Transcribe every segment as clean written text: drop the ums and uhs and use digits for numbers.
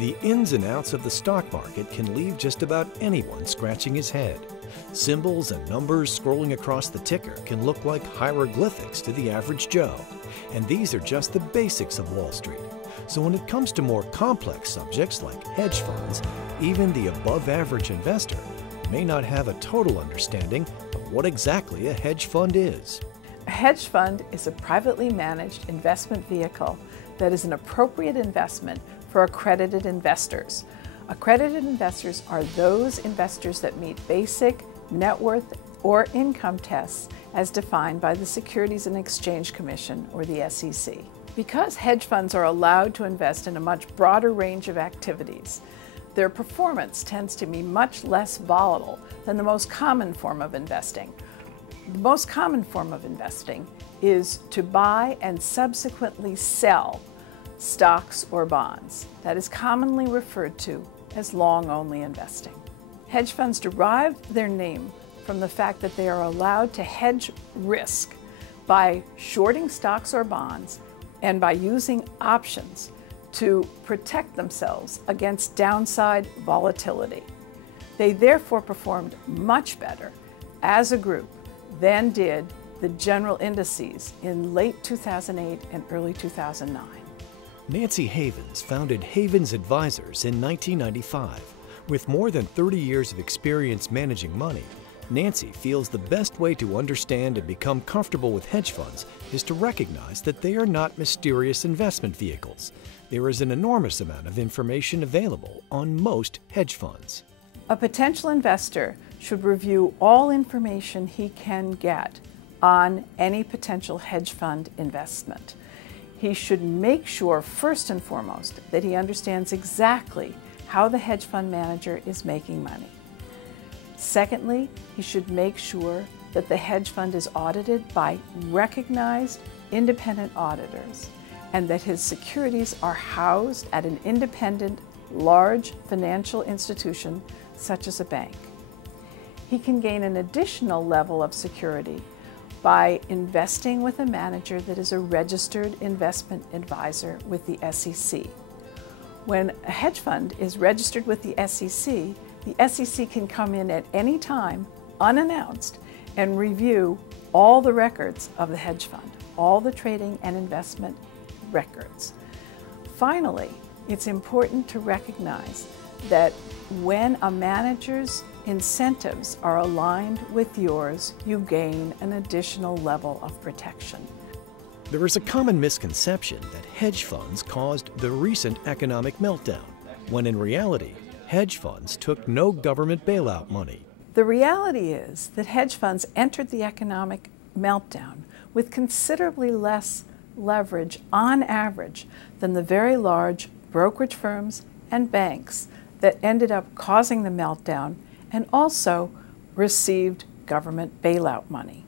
The ins and outs of the stock market can leave just about anyone scratching his head. Symbols and numbers scrolling across the ticker can look like hieroglyphics to the average Joe. And these are just the basics of Wall Street. So when it comes to more complex subjects like hedge funds, even the above-average investor may not have a total understanding of what exactly a hedge fund is. A hedge fund is a privately managed investment vehicle that is an appropriate investment for accredited investors. Accredited investors are those investors that meet basic net worth or income tests as defined by the Securities and Exchange Commission, or the SEC. Because hedge funds are allowed to invest in a much broader range of activities, their performance tends to be much less volatile than the most common form of investing. The most common form of investing is to buy and subsequently sell stocks or bonds. That is commonly referred to as long-only investing. Hedge funds derive their name from the fact that they are allowed to hedge risk by shorting stocks or bonds and by using options to protect themselves against downside volatility. They therefore performed much better as a group than did the general indices in late 2008 and early 2009. Nancy Havens founded Havens Advisors in 1995. With more than 30 years of experience managing money, Nancy feels the best way to understand and become comfortable with hedge funds is to recognize that they are not mysterious investment vehicles. There is an enormous amount of information available on most hedge funds. A potential investor should review all information he can get on any potential hedge fund investment. He should make sure, first and foremost, that he understands exactly how the hedge fund manager is making money. Secondly, he should make sure that the hedge fund is audited by recognized independent auditors and that his securities are housed at an independent, large financial institution such as a bank. He can gain an additional level of security by investing with a manager that is a registered investment advisor with the SEC. When a hedge fund is registered with the SEC can come in at any time, unannounced, and review all the records of the hedge fund, all the trading and investment records. Finally, it's important to recognize that when a manager's incentives are aligned with yours, you gain an additional level of protection. There is a common misconception that hedge funds caused the recent economic meltdown, when in reality, hedge funds took no government bailout money. The reality is that hedge funds entered the economic meltdown with considerably less leverage on average than the very large brokerage firms and banks that ended up causing the meltdown and also received government bailout money.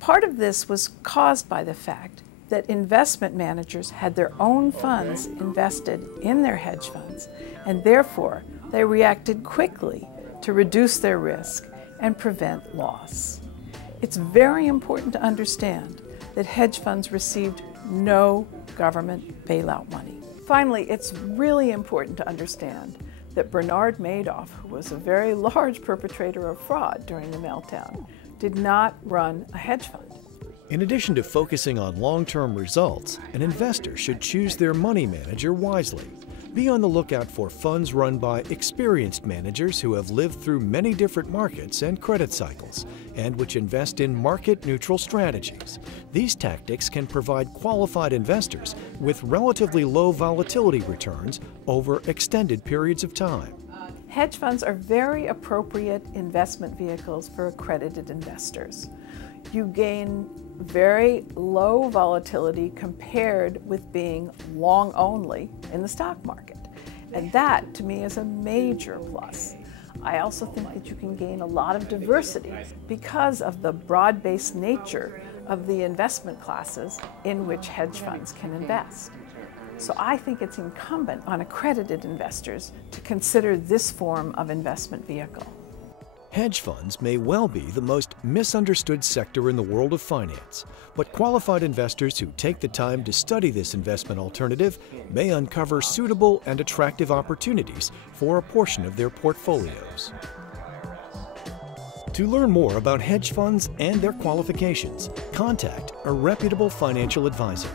Part of this was caused by the fact that investment managers had their own funds invested in their hedge funds, and therefore they reacted quickly to reduce their risk and prevent loss. It's very important to understand that hedge funds received no government bailout money. Finally, it's really important to understand that Bernard Madoff, who was a very large perpetrator of fraud during the meltdown, did not run a hedge fund. In addition to focusing on long-term results, an investor should choose their money manager wisely. Be on the lookout for funds run by experienced managers who have lived through many different markets and credit cycles, and which invest in market-neutral strategies. These tactics can provide qualified investors with relatively low volatility returns over extended periods of time. Hedge funds are very appropriate investment vehicles for accredited investors. You gain very low volatility compared with being long only in the stock market. And that, to me, is a major plus. I also think that you can gain a lot of diversity because of the broad-based nature of the investment classes in which hedge funds can invest. So I think it's incumbent on accredited investors to consider this form of investment vehicle. Hedge funds may well be the most misunderstood sector in the world of finance, but qualified investors who take the time to study this investment alternative may uncover suitable and attractive opportunities for a portion of their portfolios. To learn more about hedge funds and their qualifications, contact a reputable financial advisor.